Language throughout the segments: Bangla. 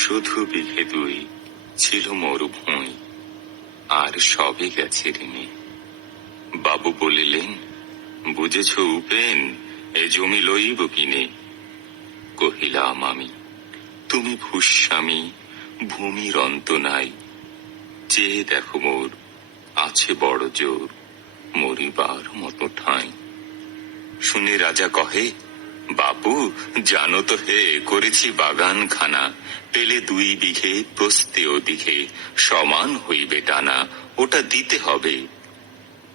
শুধু বিঘে দুই ছিল মোর ভুঁই, আর সবে গেছে ঋণে। বাবু বলিলেন, বুঝেছ উপেন, এ জমি লইব কিনে। কহিলাম আমি, তুমি ভূস্বামী, ভূমির অন্ত নাই। চেয়ে দেখো মোর, আছে বড় জোর, মরিবার মতো ঠাঁই। শুনে রাজা কহে, বাপু জানো তো হে, করেছি বাগান খানা, পেলে 2 বিঘে প্রস্তে ওদিকে, সমান হইবে টানা, ওটা দিতে হবে।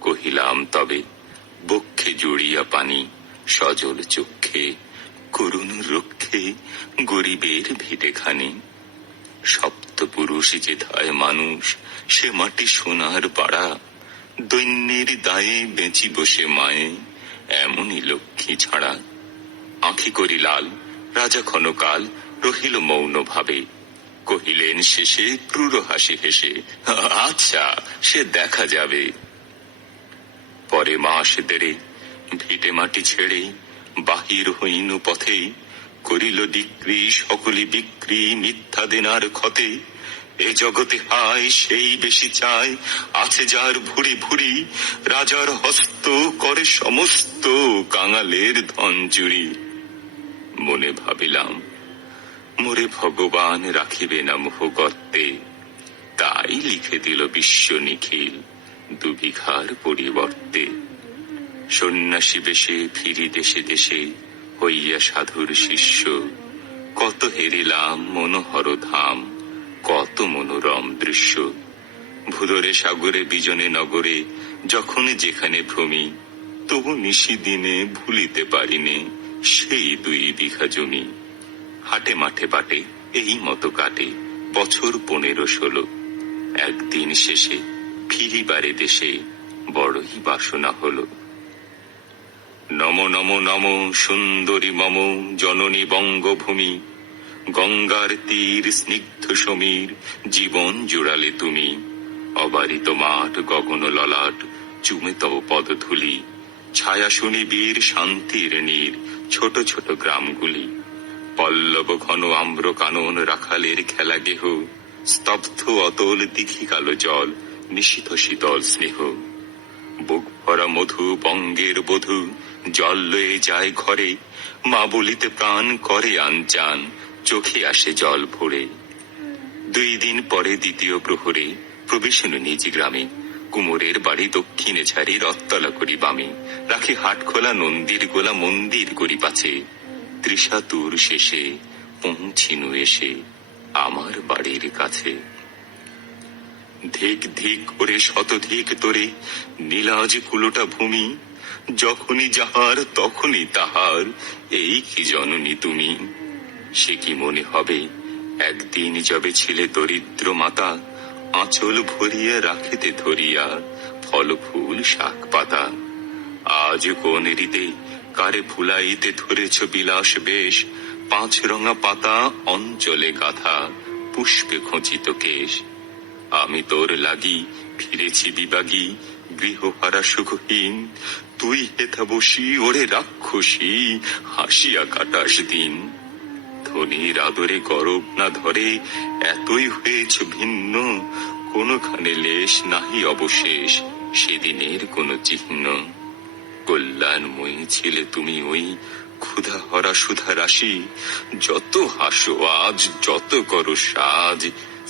কহিলাম তবে, বক্ষে জড়িয়া পানি, সজল চক্ষে, করুণ রক্ষে, গরিবের ভিটেখানি। সপ্তপুরুষ যেথায় মানুষ, সে মাটি সোনার পাড়া, দৈন্যের দায়ে বেঁচি বসে মায়ে, এমনই লক্ষ্মী ছাড়া। আঁখি করি লাল, রাজা ক্ষণকাল রহিল মৌন ভাবে। কহিলেন শেষে ক্রূর হাসি হেসে, আচ্ছা সে দেখা যাবে। পরে মাস দেড়ে ভিটে মাটি ছেড়ে বাহির হইন পথে, করিল ডিক্রি সকলে বিক্রি মিথ্যা দেনার ক্ষতে। এ জগতে হায় সেই বেশি চায়, আছে যার ভুরি ভুরি, রাজার হস্ত করে সমস্ত কাঙালের ধন চুরি। মনে ভাবিলাম, মোরে ভগবান রাখিবে না মোহ গর্তে, তাই লিখে দিল বিশ্ব নিখিল 2 বিঘার পরিবর্তে। সন্ন্যাসী বেশে ফিরি দেশে দেশে, হইয়া সাধুর শিষ্য, কত হেরিলাম মনোহর ধাম, কত মনোরম দৃশ্য। ভুদরে সাগরে বিজনে নগরে, যখন যেখানে ভ্রমি, তবু নিশি দিনে ভুলিতে পারিনে সেই 2 বিঘা জমি। হাটে মাঠে বাটে এই মতো কাটে বছর 15-16। একদিন শেষে ফিরিবারে দেশে, বড়ই বাসনা হলো। নম নম নম সুন্দরী মম জননী বঙ্গভূমি, গঙ্গার তীর স্নিগ্ধ সমীর, জীবন জুড়ালে তুমি। অবারিত মাঠ গগন ললাট, চুমে তব পদধূলি, ছায়া শুনি বীর শান্তির নীর, ছোট ছোট গ্রামগুলি। পল্লব ঘন আম্র কানন রাখালের খেলা গেহ, স্তব্ধ অতল দিঘি কালো জল, নিশীথ শীতল স্নেহ। বুক ভরা মধু বঙ্গের বধূ, জল লয়ে যায় ঘরে, মা বলিতে প্রাণ করে আনচান, চোখে আসে জল ভরে। 2 দিন পরে দ্বিতীয় প্রহরে প্রবেশন নিজ গ্রামে, কুমোরের বাড়ি দক্ষিণে ছাড়ি রথতলা করি বামে, রাখি হাট খোলা নন্দীর গোলা মন্দির করি পাছে। ত্রিশাতুর শেষে পৌঁছিনু এসে আমার বাড়ির কাছে। ধিক ধিক করে শতধিক তোরে নীলাজ কুলোটা ভূমি, যখনই যাহার তখনই তাহার, এই কি জননী তুমি। সে কি মনে হবে, একদিন যবে ছিলে দরিদ্র মাতা, আঁচল ভরিয়া রাখিতে ধরিয়া ফল ফুল শাক পাতা। আজ কোন রীতে কারে ফুলাইতে ধরেছ বিলাস বেশ, 5 রঙা পাতা অঞ্চলে গাথা, পুষ্পে খচিত কেশ। আমি তোর লাগি ফিরেছি বিবাগী, গৃহহারা সুখহীন, তুই হেথা বসি ওরে রাক্ষসী, হাসিয়া কাটাস দিন। ধনীর আদরে গরব না ধরে, এতই হয়েছ ভিন্ন, কোনখানে লেশ নাহি অবশেষ, সেদিনের কোন চিহ্ন। কল্যাণময়ী ছিলে তুমি ওই ক্ষুধা হরা সুধা রাশি, যত হাসো আজ যত করো সাজ,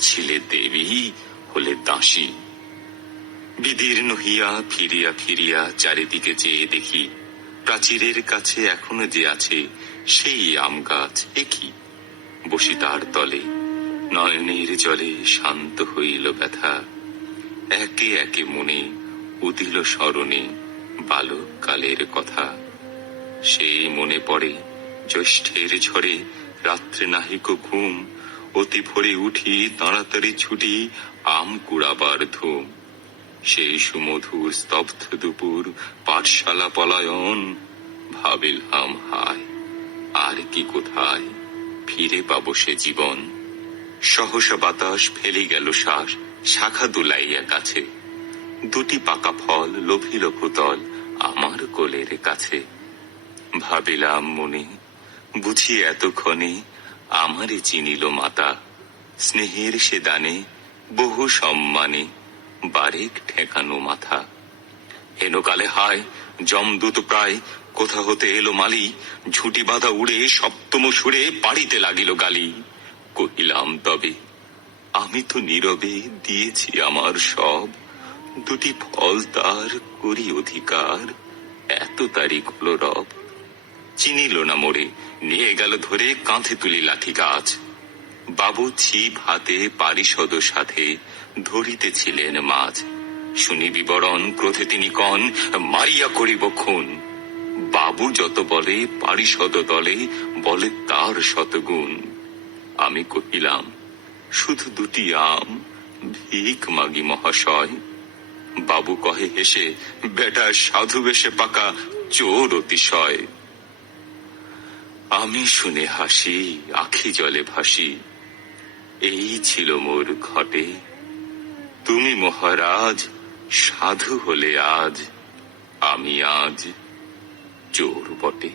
ছিলে দেবী হলে দাসী। বিদীর্ণ হইয়া ফিরিয়া ফিরিয়া চারিদিকে চেয়ে দেখি, প্রাচীরের কাছে এখনো যে আছে সেই আম গাছ, একই বসি তার তলে, নয়নের জলে শান্ত হইল ব্যথা। একে একে মনে উদিল স্মরণে বালক কালের কথা। সেই মনে পড়ে জ্যৈষ্ঠের ঝড়ে রাত্রে নাহিক ঘুম, অতি ভোরে উঠি তাড়াতাড়ি ছুটি আম কুড়াবার ধুম। সেই সুমধুর স্তব্ধ দুপুর পাঠশালা পলায়ন, ভাবিলাম হায় আর কি কোথায় ফিরে পাবো সে জীবন। সহসা বাতাস ফেলে গেল শ্বাস, শাখা দুলাইয়া কাছে, 2টি পাকা ফল লোভিল ভূতল আমার কোলের কাছে। ভাবিলাম মনে, বুঝি এতক্ষণে আমারে চিনিল মাতা, স্নেহের সে দানে বহু সম্মানে বারেক ঠেকানো মাথা। হেনকালে হায় যমদূত প্রায় কোথা হতে এলো মালি, ঝুঁটি বাঁধা উড়ে সপ্তম সুরে পাড়িতে লাগিল গালি। কহিলাম তবে আমি তো নীরবে দিয়েছি আমার সব, দুটি ফল তার করি অধিকার, এত তারিখ হলো রব। চিনিল না মোরে, নিয়ে গেল ধরে কাঁধে তুলি লাঠি গাছ। বাবু ছিপ হাতে পারিষদ সাথে ধরিতেছিলেন মাছ। শুনি বিবরণ ক্রোধে তিনি কন, মারিয়া করিব খুন। বাবু যত বলে পারিষদ দলে বলে তার শতগুণ। আমি কহিলাম শুধু দুটি আম, ভিক মাগি মহাশয়। বাবু কহে হেসে, বেটা সাধু বেশে পাকা চোর অতিশয়। আমি শুনে হাসি, আখি জলে ভাসি। এই ছিল মোর ঘটে, তুমি মহারাজ সাধু হলে আজ, আমি আজ চোর বটে।